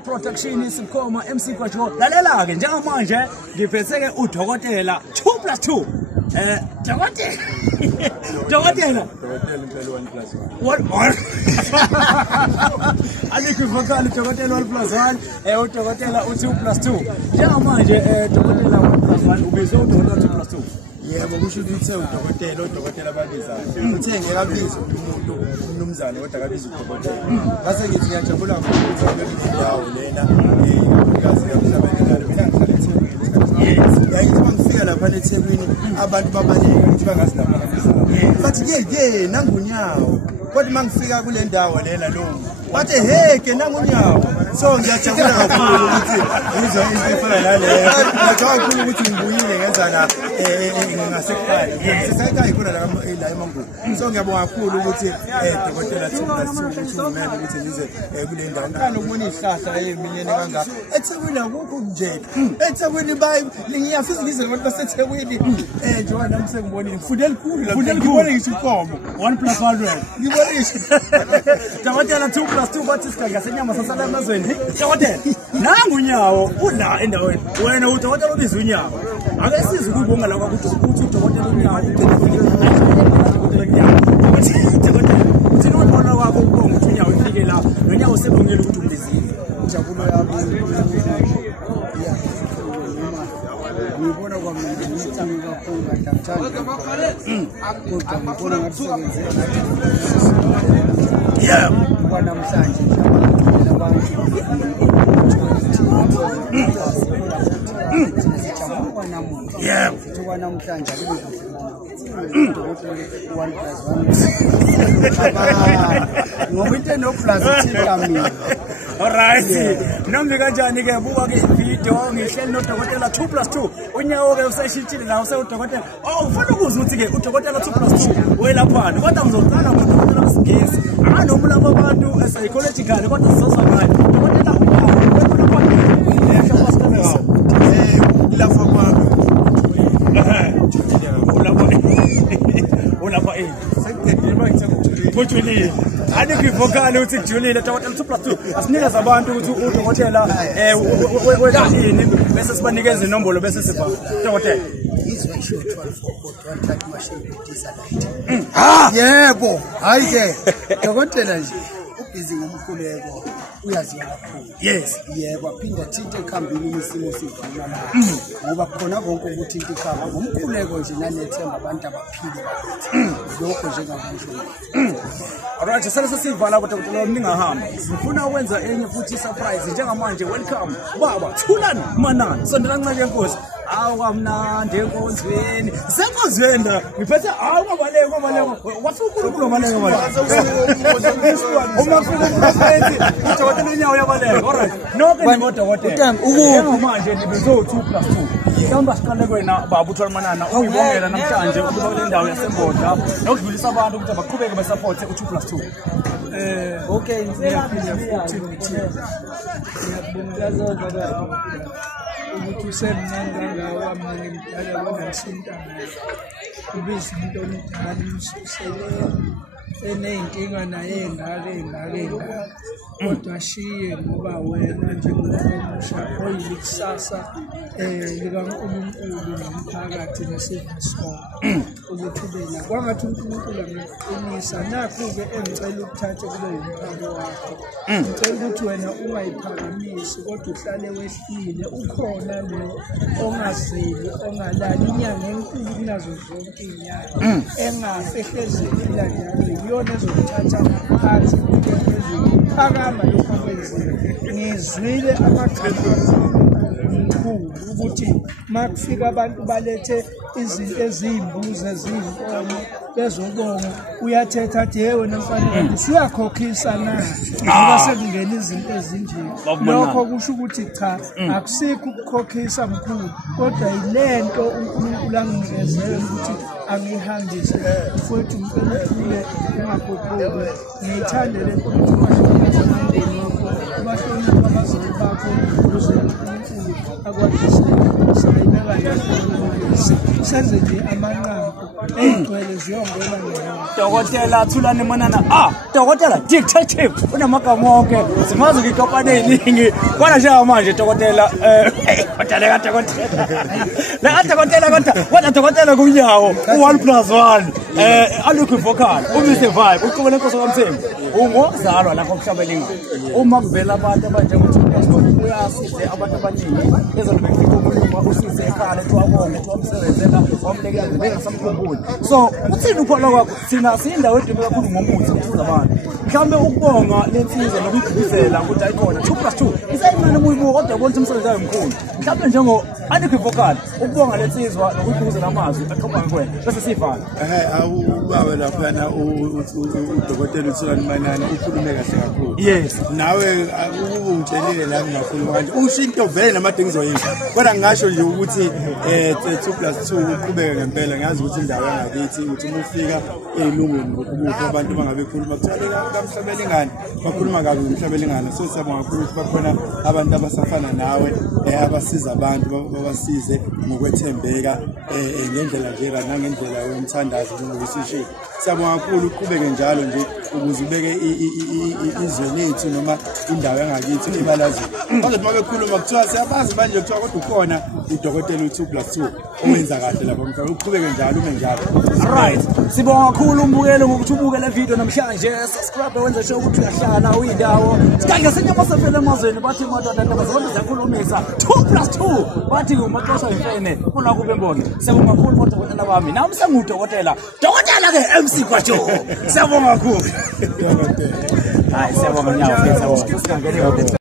production isikhoma MC Kwajo lalela ke njengamanje ngiphethe ke udokotela 2+2 dokotela impela 1+1 alikho vokali dokotela 1+1 udokotela u2+2 njengamanje dokotela 1+1 ubizwe udokotela 2+2 yebo kusho ukuthi udokotela babizayo uthe ngeke abize umuntu umnumzane kodwa akabize udokotela base ngithi ngiyajabula kakhulu ukuthi indawo lena ngazi yamhlabelekala mina ngihlala eThekwini yayithi mangifika lapha eThekwini abantu babaleka ukuthi bangazi lapha bathi ke nangunyawo kodwa mangifika kule ndawo lena lo bathi ke nangunyawo so ngiyajabula kakhulu ukuthi ngizwe into efana naleyo ngiyajabula kakhulu ukuthi ngibuyile ngezana ngasekhaya sisayikhaya khona la eMangweni so ngiyabonga kakhulu ukuthi dokotela 2+2 umele ukuthi ngize kule ndawo ngani ukubona izihlahla eminyene kangaka eThekwini akukho nje eThekwini ngiyafisa ngize abantu baseThekwini njengoba nami sengibonile ngifundela kukhulu lapha ngibone ngisho inkomo 1+100 ngibonisha dokotela 2+2 bathi sigaga senyama sasala emazweni dokotela nangunyawo ula endaweni wena udokotela ubiza unyawo ake size ukubonga la ukuthi udokotela unyawo uthi nobona wakho ubonga ukuthi unyawo ufike la nonyawo sebongela ukuthi ulizile injabulo yabo ngibona kwamanje ukuthi kakhulu ngadamthanda kodwa ngibona ngathi sengenzeka kwanamhlanje abantu namhlanje ngoba into enoplus ithika mina alright nombi kanjani ke buka ke video ngihleli nodokotela 2+2 unyawo ke useshintshile la usewudokotela ufuna ukuzwa ukuthi ke udokotela 2+2 welaphani kodwa ngizoqala ngodokotela besigesi anomlapha abantu psychological kodwa sizozwa ngayo udokotela ulapha kwami ulapha kujulile anikivokali ukuthi kujulile dokotela 2+2 asinikeza abantu ukuthi udokotela wethini bese sibanikeza inombolo bese siba dokotela izwasho 12 machine diesel yebo hayi ke dokotela nje ubhizi ngomkhuleko uyaziwa kakhulu yes yebo aphinda thinte ekhambini isimo sivuna la ngoba khona konke ukuthi into ikhamba ngomkhuleko nje nanethemba abantu abaphili lokho njengamanje alright sesivala kodwa ningahamba sifuna ukwenza enye futhi surprise njengamanje welcome baba Thulani Manani sondela ncane enkosi awamnandi enkonzweni senkonzweni la ngiphethe mabaleko wafuna uNkulunkulu mabaleko uma ufuna ukuphethe udokotela unyawo yabaleko alright nonke ngodokotela njengamanje nibezo 2+2 Ihamba siqale kwena baba uThulani Manani uyibongela namhlanje ukuba kule ndawo yaseMboda nokudlulisa abantu ukuthi baqhubeke besupport u2+2 okay ngiyaphinda futhi ukuthi usemnanga wami ngidala wanasinta ubiza umuntu omdala ususele eneyinkinga naye engake kodwa shiye ngoba wena njengomusha oyikusasa likaNkulunkulu nomphakathi nesivisiso ukuthi ubela kwangathi uNkulunkulu amqinisa nakho-ke engicela ukuthathe kube yimphako wakho ngicela ukuthi wena ungayiphakamisi kodwa uhlale wehlile ukhona lo ongazeli ongalali inyanga enkulu kunazo zonke inyanga engafe ehlezekila njalo iyona ezokuthatha phansi phakama lokho akwenzile ngizwile amagama inkulu ukuthi makufika abantu balethe izinto eziyimbuzi eziyinkomo bezobonga uyathetha athi wena mfana usuyakhokhisa na ngoba sekungena izinto ezinje lokho kusho ukuthi cha akusikho ukukhokhisa mkhulu kodwa yilento uNkulunkulu anginikezele ukuthi angihambise futhi ngicela ungaphoqoki ngithande le abahlonipha abazali bakho ukuze uNkulunkulu akwazise sayibeka senze nje amanqaku ey'gcwele ziyongena ngeyo. Dokotela Thulani Manana. Dokotela detective unamagama wonke. Simazi ngikopane eyiningi. Kwana njengamanje dokotela kodwa dokotela kunyawo u1+1 alukho vocal uMr Vibe uqhubela inkosi kaMthembu ungozalwa lapho emhlabeni ingane uma kuvela abantu abanjengokuthi uyasize abantu abaningi ezolubefika umuntu usize ekhaya ethiwabonge ethiwamsebenzela wamlekela bengasamkhumbuli so uthini uphola kwakho thina sindawo edume kakhulu ngomuthi ukusiza abantu mhlawumbe ukubonga lensizwa nokuyigqibizela ukuthi ayikhona 2+2 isayimane umuyibuko kodwa ubona umsebenzi wayo mkhulu mhlawumbe njengo unequivocal ukubonga lensizwa nokuyigqibizela amazwi aqhubeka kuwena bese sifana awubawe laphana udokotela uThulani Manana ukhulume kahle kakhulu yes nawe ungitshelile la ngiyafuna manje ushinto vele namadingizo yini kodwa ngisho nje ukuthi 2+2 uqhubeke ngempela ngazi ukuthi indawo yangakithi ukuthi umufika elungweni ukuthi abantu bangabe khuluma kuthalela kamhlabeni ingane bakhuluma kabi umhlabeni ingane so siyabonga kakhulu ukuthi bakhona abantu abasafana nawe abasiza abantu babasize ngokwethembeka ngendlela nje nangendlela yomthandazo nokuyisishilo siyabonga kakhulu uqhubeke njalo nje ukuze ubeke izwe lethu noma indawo yangakithi ibalazwe bazothi mabekhuluma kuthiwa siyabazi manje kuthiwa kodwa ukhona udokotela u2+2 owenza kahle lapha mfana uqhubeke njalo ume njalo right sibonga kakhulu umbukelo ngokuthi ubuke le video namhlanje subscribe wenza sure ukuthi uyahlala uyindawo sikange senyama sefele emazweni bathi madoda ndabazona zakhulumisa 2+2 bathi umaxosa imfene kuna kube mbona siyabonga kakhulu kodwa bami nami sengudokotela ke MC kwajo siyabonga kakhulu hayi siyabonga nyawo